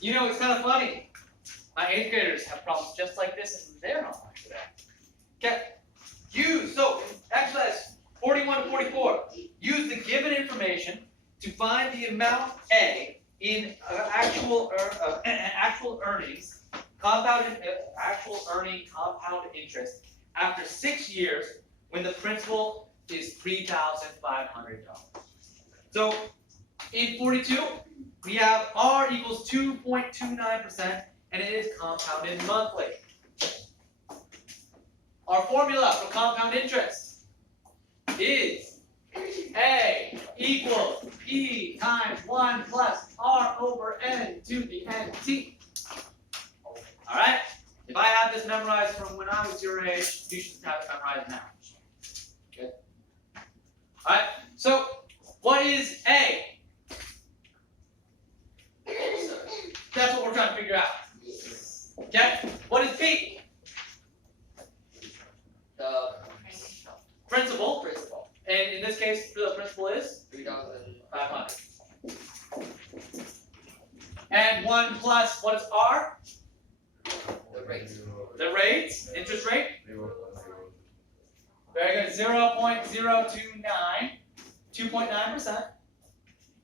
You know, it's kind of funny. My 8th graders have problems just like this in their homework today. Okay. So exercise 41 to 44. Use the given information to find the amount A in actual earnings, actual earning compound interest after 6 years when the principal is $3,500. So in 42, we have R equals 2.29%, and it is compounded monthly. Our formula for compound interest is A equals P times 1 plus R over N to the NT. Alright? If I had this memorized from when I was your age, you should have it memorized now. Good. Alright, so what is A? That's what we're trying to figure out. Okay? What is P? The Principal. And in this case, the principal is 3,500. And 1 plus, what is R? The rate. The rate, interest rate. Very good, 0.029, 2.9%.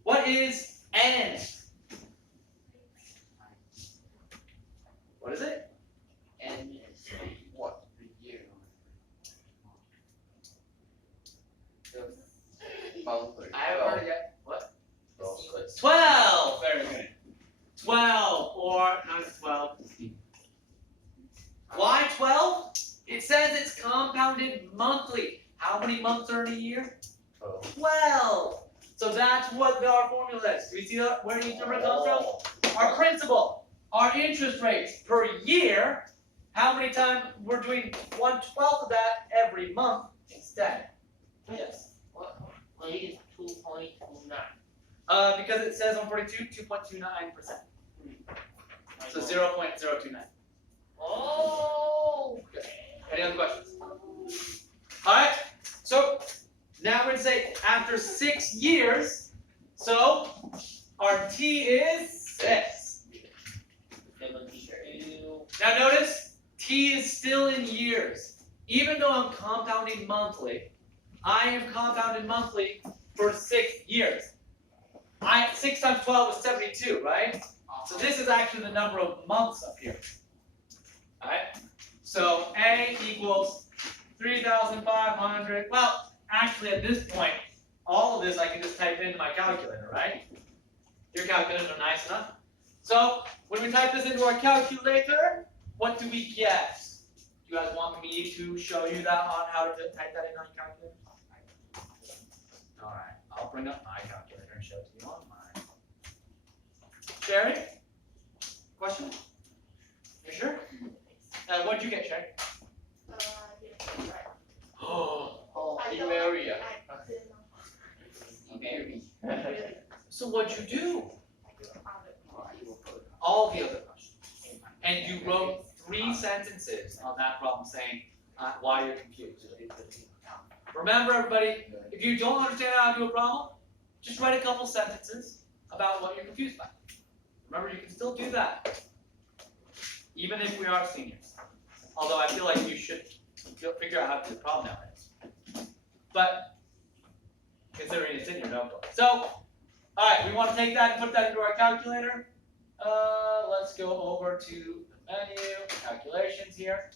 What is N? What is it? And what? The year. I haven't heard it yet. What? The sequence. 12, very good. 12, or, no, it's 12. Why 12? It says it's compounded monthly. How many months are in a year? 12. So that's what our formula is. Do you see where each number comes from? Our principal, our interest rates per year. How many times we're doing 1/12 of that every month instead? Yes. What is 2.29? Because it says on 42, 2.29%. So 0.029. Oh. Any other questions? Alright, so now we're going to say after 6 years, so our T is 6. Now notice, T is still in years. Even though I'm compounding monthly, I am compounded monthly for 6 years. 6 times 12 is 72, right? So this is actually the number of months up here. Alright? So A equals 3,500. Well, actually at this point, all of this I can just type into my calculator, right? Your calculators are nice enough. So when we type this into our calculator, what do we get? Do you guys want me to show you that on how to type that in on your calculator? Alright, I'll bring up my calculator and show it to you on mine. Sherry? Question? You sure? What'd you get, Sherry? Oh, I in don't- area. I didn't know. Really, So what'd you do? I don't have it. All the other questions. And you wrote 3 sentences on that problem saying why you're confused. Remember, everybody, if you don't understand how to do a problem, just write a couple sentences about what you're confused by. Remember, you can still do that, even if we are seniors. Although I feel like you should figure out how to do the problem nowadays. But considering it's in your notebook. So, alright, we want to take that and put that into our calculator. Let's go over to the menu, calculations here.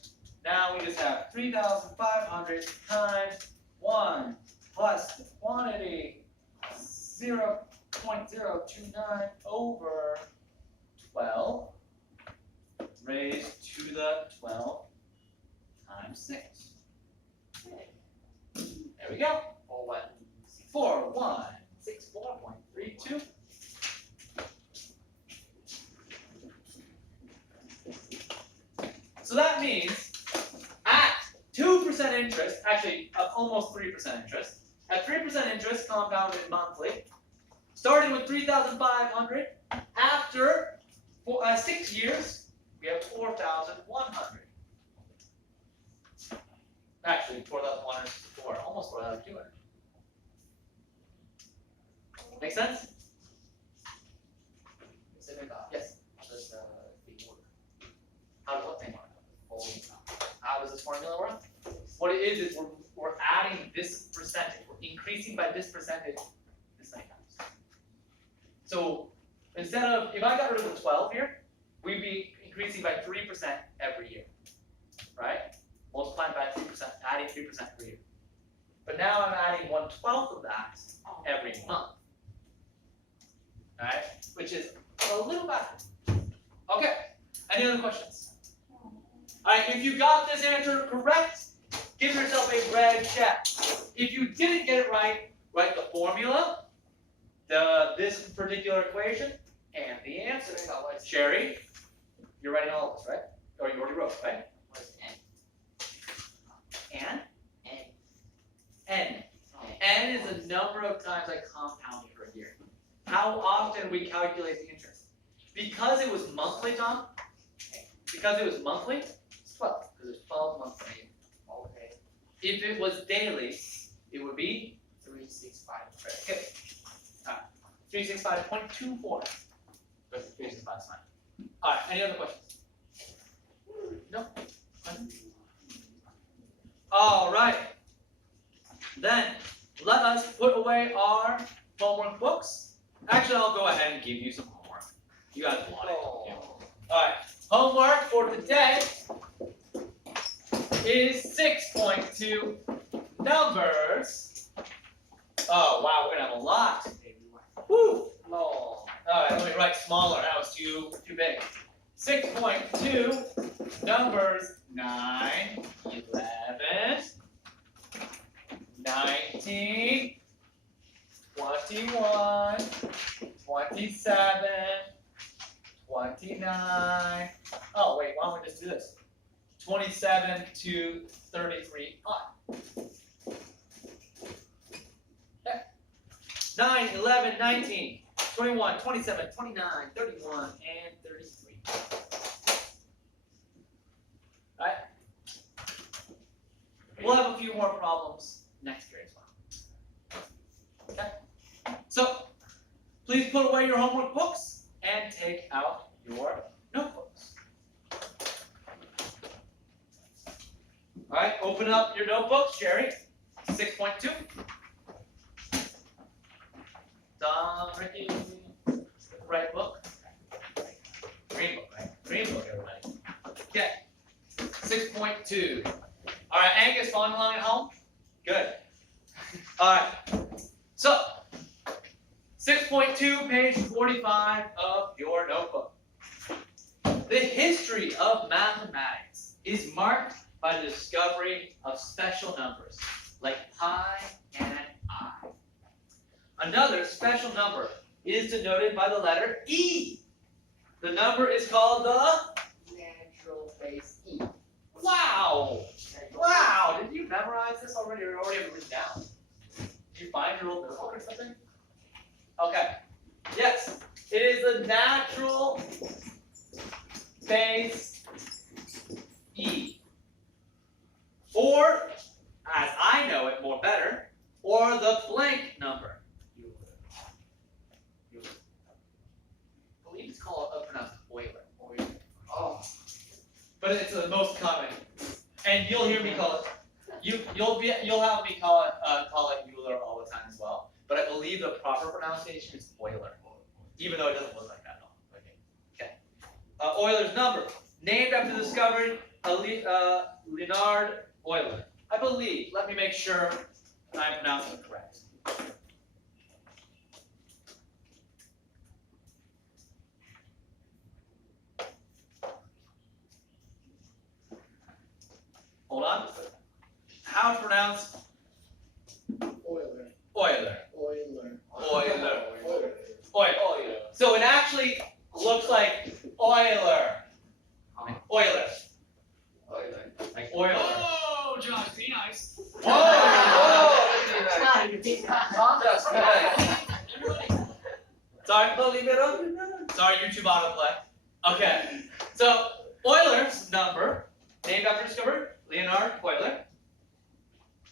Now we just have 3,500 times 1 plus the quantity 0.029 over 12 raised to the 12 times 6. There we go. 4164.32. So that means at 2% interest, actually almost 3% interest, at 3% interest compounded monthly, starting with 3,500, after 6 years, we have 4,100. Actually, 4,164, almost 4,200. Make sense? Yes. The formula work? What it is we're adding this percentage, we're increasing by this percentage this many times. So instead of, if I got rid of the 12 here, we'd be increasing by 3% every year, right? Multiplying by 3%, adding 3% per year. But now I'm adding 1/12 of that every month, alright? Which is a little better. Okay, any other questions? Alright, if you got this answer correct, give yourself a red check. If you didn't get it right, write the formula, this particular equation, and the answer. Sherry, you're writing all of this, right? Or you already wrote, right? What's N? And? N. N. N is the number of times I compounded per year. How often we calculate the interest. Because it was monthly, Tom, because it was monthly, it's 12, because there's 12 months in a year. Okay. If it was daily, it would be 365. okay. 365.24. But 365 is fine. Alright, any other questions? No? Alright. Then let us put away our homework books. Actually, I'll go ahead and give you some homework. You guys want it. Alright. Homework for today is 6.2 numbers. Oh wow, we're gonna have a lot. Woo! No. Alright, let me write smaller. That was too big. 6.2 numbers 9, 11, 19, 21, 27, 29. Oh wait, why don't we just do this? 27 to 33 on. Okay. 9, 11, 19, 21, 27, 29, 31, and 33. Right? We'll have a few more problems next year as well. Okay? So, please put away your homework books and take out your notebooks. Alright, open up your notebooks, Sherry. 6.2. Don, Ricky, right book. Green book, right? Green book, everybody. Okay. 6.2. Alright, Angus, following along at home? Good. Alright. So, 6.2, page 45 of your notebook. The history of mathematics is marked by the discovery of special numbers like pi and I. Another special number is denoted by the letter E. The number is called the Natural base E. Wow! Wow! Did you memorize this already or already have it written down? Did you find your old notebook or something? Okay. Yes, it is the natural base E. Or, as I know it more better, or the blank number. I believe it's called pronounced Euler. Oh. But it's the most common. And you'll hear me call it. You'll have me call it Euler all the time as well. But I believe the proper pronunciation is Euler, even though it doesn't look like that at all. Okay. Euler's number, named after the discovery Leonhard Euler. I believe. Let me make sure I'm pronouncing it correct. Hold on. How to pronounce Euler. Euler? Euler. Euler. Euler. Euler. So it actually looks like Euler. Euler. Euler. Like Euler. Oh, Josh, be nice. Whoa! Sorry, sorry, YouTube autoplay. Okay, so Euler's number, named after discoverer Leonhard Euler.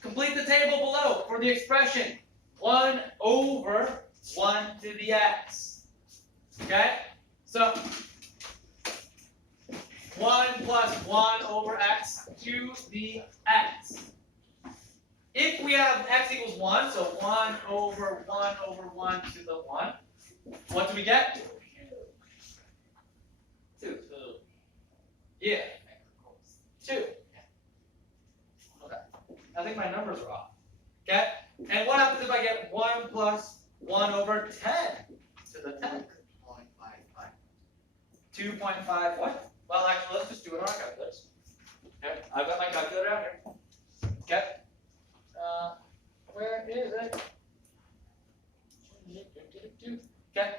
Complete the table below for the expression 1 over 1 to the x. Okay, so 1 plus 1 over x to the x. If we have x equals 1, so 1 over 1 over 1 to the 1, what do we get? 2. Yeah. 2. Okay. I think my numbers are off. Okay? And what happens if I get 1 plus 1 over 10 to the 10? 2.5 what? Well, actually, let's just do it on our calculators. Okay, I've got my calculator out here. Okay. Where is it? Okay.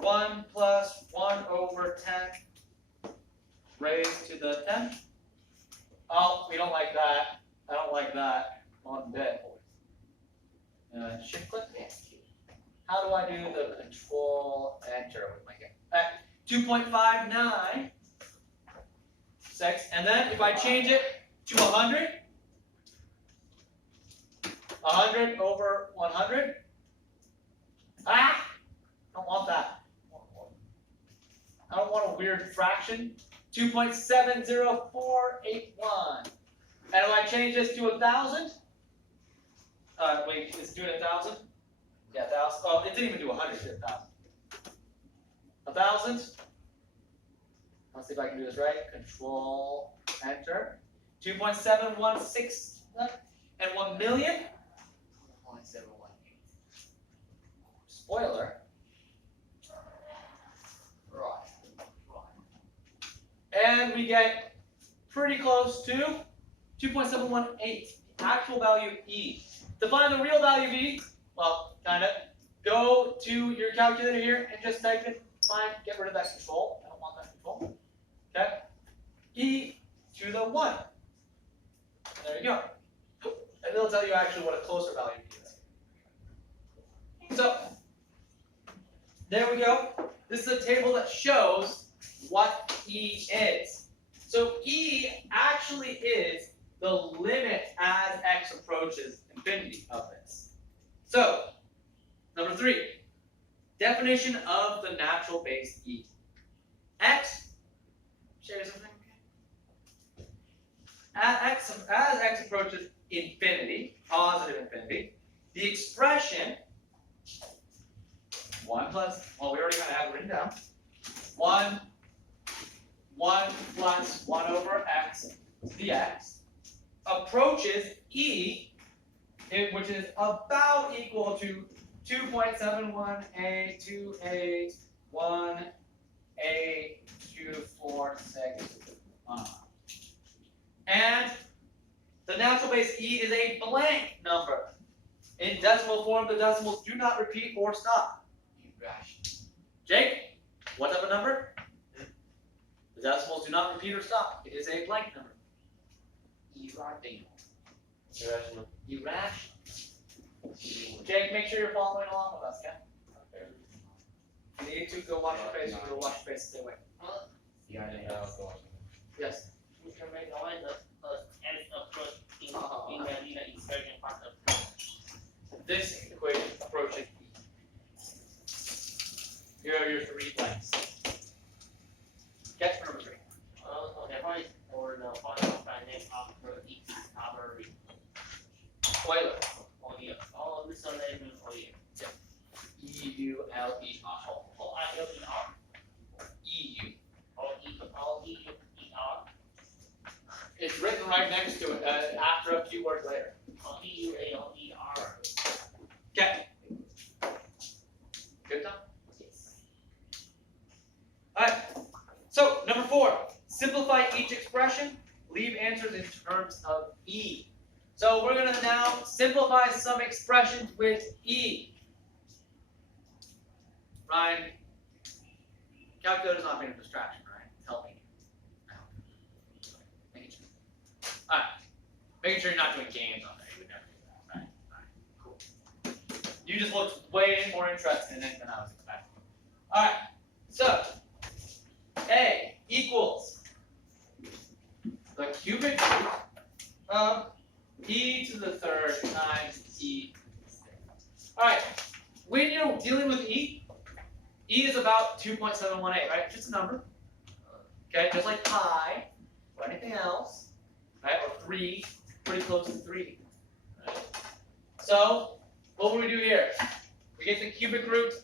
1 plus 1 over 10 raised to the 10. Oh, we don't like that. I don't like that one bit. Shift click. How do I do the control enter with my game? 2.59, 6, and then if I change it to 100, 100 over 100, I don't want that. I don't want a weird fraction. 2.70481. And if I change this to 1,000, wait, is it doing 1,000? Yeah, 1,000. Oh, it didn't even do 100, it did 1,000. 1,000. Let's see if I can do this right. Control enter. 2.716 and 1 million. 1.718. Spoiler. Right. And we get pretty close to 2.718. Actual value of E. To find the real value of E, well, kinda, go to your calculator here and just type in, fine, get rid of that control. I don't want that control. Okay? E to the 1. And there you go. And it'll tell you actually what a closer value is. So, there we go. This is a table that shows what E is. So E actually is the limit as x approaches infinity of this. So, number 3, definition of the natural base E. X, share something? As x approaches infinity, positive infinity, the expression 1 plus, well, we already kind of have it written down. 1 plus 1 over x dx approaches E, which is about equal to 2.71828182461. And the natural base E is a blank number. In decimal form, the decimals do not repeat or stop. Irrational. Jake, what type of number? The decimals do not repeat or stop. It is a blank number. Irrational. Irrational. Jake, make sure you're following along with us, okay? If you need to, go wash your face, you go wash your face, stay away. Yes. This equation approaching E. Here are your 3 blanks. Guess for number 3. Euler. EU. It's written right next to it after a few words later. Okay. Good time? Alright. So, number 4. Simplify each expression. Leave answers in terms of E. So we're going to now simplify some expressions with E. Ryan, calculator's not being a distraction, right? It's helping you. Making sure. Alright. Making sure you're not doing games on there. You would never do that. Alright, cool. You just looked way more interested in it than I was expecting. Alright, so A equals the cubic root of E to the 3rd times E. Alright, when you're dealing with E is about 2.718, right? Just a number. Okay, just like pi. anything else, right? Or 3, pretty close to 3. Right? So, what will we do here? We get the cubic root